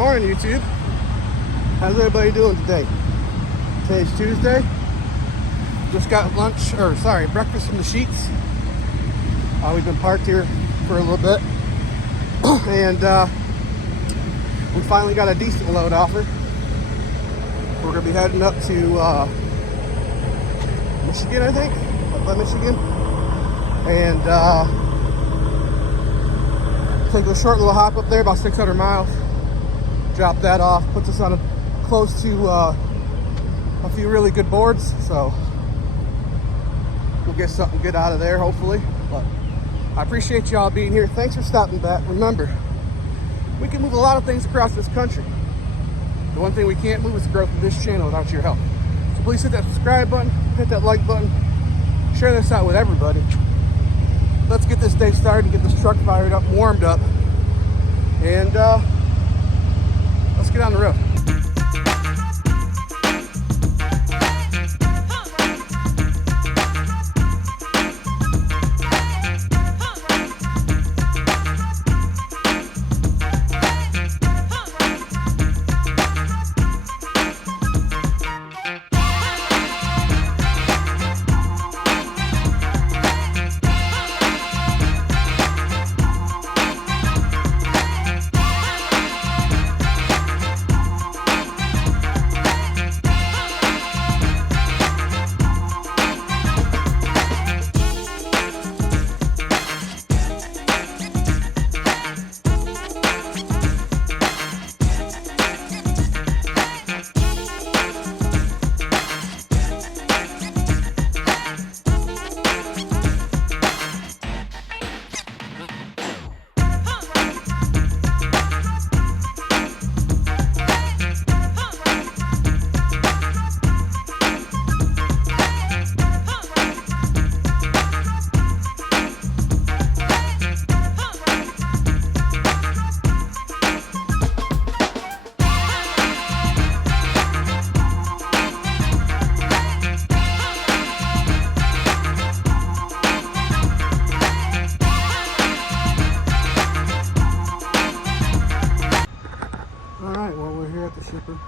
morning, YouTube. How's everybody doing today? Today's Tuesday. Just got breakfast from the Sheets. We've been parked here for a little bit, and we finally got a decent load offer. We're gonna be heading up to Michigan, I think, up by Michigan, and take a short little hop up there, about 600 miles. Drop that off, puts us on close to a few really good boards, so we'll get something good out of there, hopefully. But I appreciate y'all being here. Thanks for stopping back. Remember, we can move a lot of things across this country. The one thing we can't move is the growth of this channel without your help. So please hit that subscribe button, hit that like button, share this out with everybody. Let's get this day started and get this truck fired up, warmed up, and let's get on the road.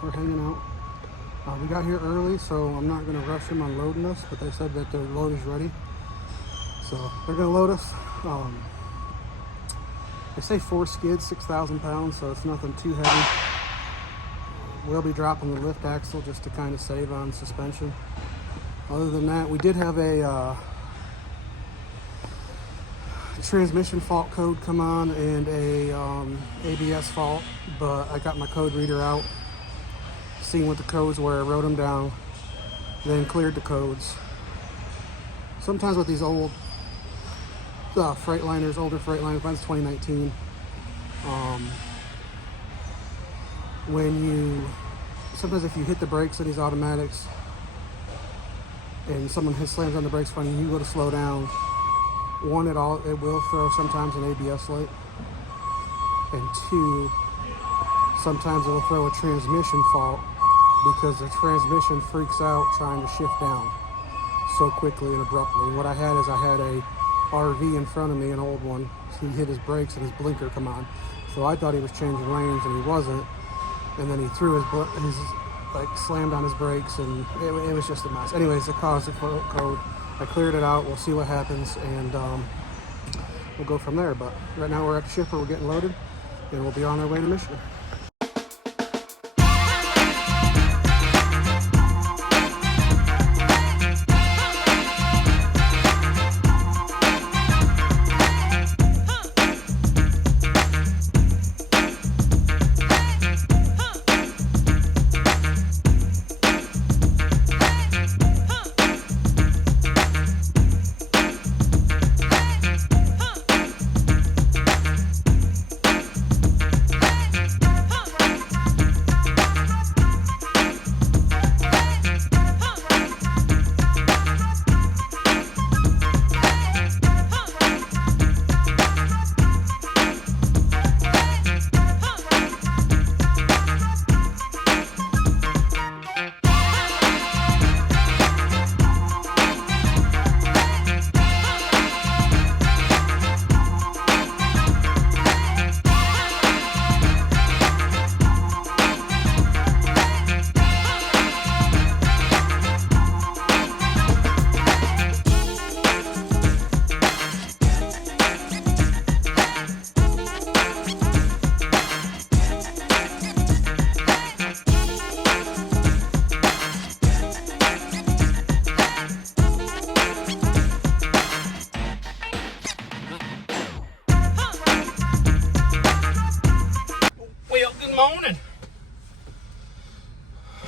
We're hanging out. We got here early, so I'm not going to rush them on loading us, but they said that their load is ready, so they're going to load us. They say 4 skids, 6,000 pounds, so it's nothing too heavy. We'll be dropping the lift axle just to kind of save on suspension. Other than that, we did have a transmission fault code come on and a ABS fault, but I got my code reader out, seen what the codes were, wrote them down, then cleared the codes. Sometimes with these old Freightliners, older Freightliners, mine's 2019, sometimes if you hit the brakes in these automatics and someone slams on the brakes funny, you go to slow down, one, it will throw sometimes an ABS light, and two, sometimes it will throw a transmission fault because the transmission freaks out trying to shift down so quickly and abruptly. And what I had is a RV in front of me, an old one. So he hit his brakes and his blinker come on. So I thought he was changing lanes and he wasn't. And then he threw his slammed on his brakes, and it was just a mess. Anyways, it caused a code. I cleared it out. We'll see what happens, and we'll go from there. But right now we're at the shipper. We're getting loaded, and we'll be on our way to Michigan.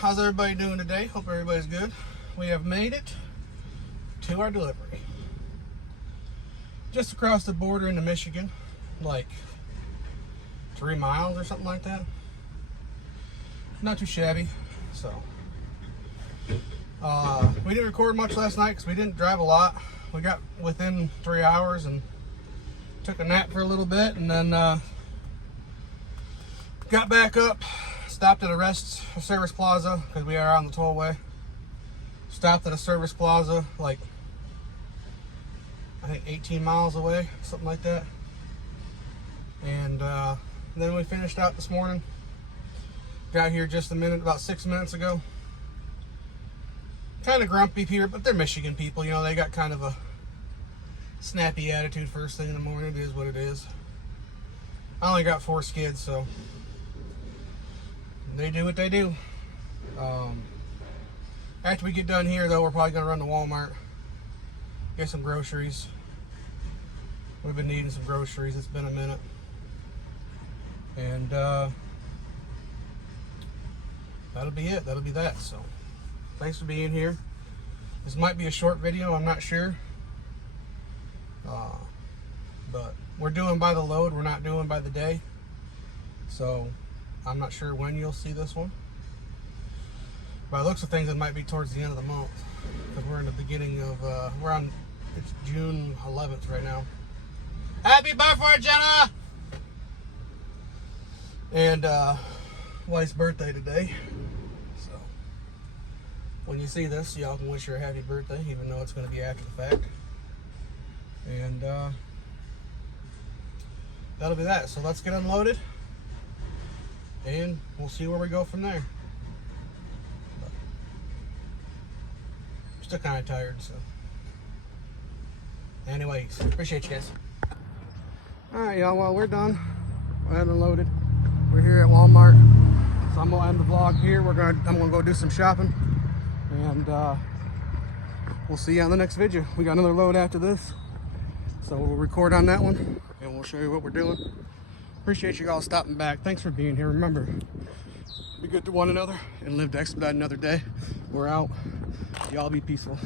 how's everybody doing today? Hope everybody's good. We have made it to our delivery. Just across the border into Michigan, like 3 miles or something like that. Not too shabby. So we didn't record much last night because we didn't drive a lot. We got within 3 hours and took a nap for a little bit, and then got back up, stopped at a service plaza because we are on the tollway. Stopped at a service plaza like I think 18 miles away, something like that. And then we finished out this morning. Got here just about 6 minutes ago. Kind of grumpy here, but they're Michigan people, you know, they got kind of a snappy attitude first thing in the morning. It is what it is. I only got 4 skids, so they do what they do. After we get done here, though, we're probably going to run to Walmart, get some groceries. We've been needing some groceries. It's been a minute. And that'll be it. That'll be that. So thanks for being here. This might be a short video. I'm not sure. But we're doing by the load. We're not doing by the day. So I'm not sure when you'll see this one. By the looks of things, it might be towards the end of the month. Because we're in the beginning of, it's June 11th right now. Happy birthday, Jenna! And wife's birthday today. So when you see this, y'all can wish her a happy birthday, even though it's going to be after the fact. And that'll be that. So let's get unloaded, and we'll see where we go from there. But I'm still kind of tired, so anyways, appreciate you guys. All right, y'all. Well, we're done. We're unloaded. We're here at Walmart, so I'm gonna end the vlog here. I'm gonna go do some shopping, and we'll see you on the next video. We got another load after this, so we'll record on that one, and we'll show you what we're doing. Appreciate you all stopping back. Thanks for being here. Remember, be good to one another and live to expedite another day. We're out. Y'all be peaceful.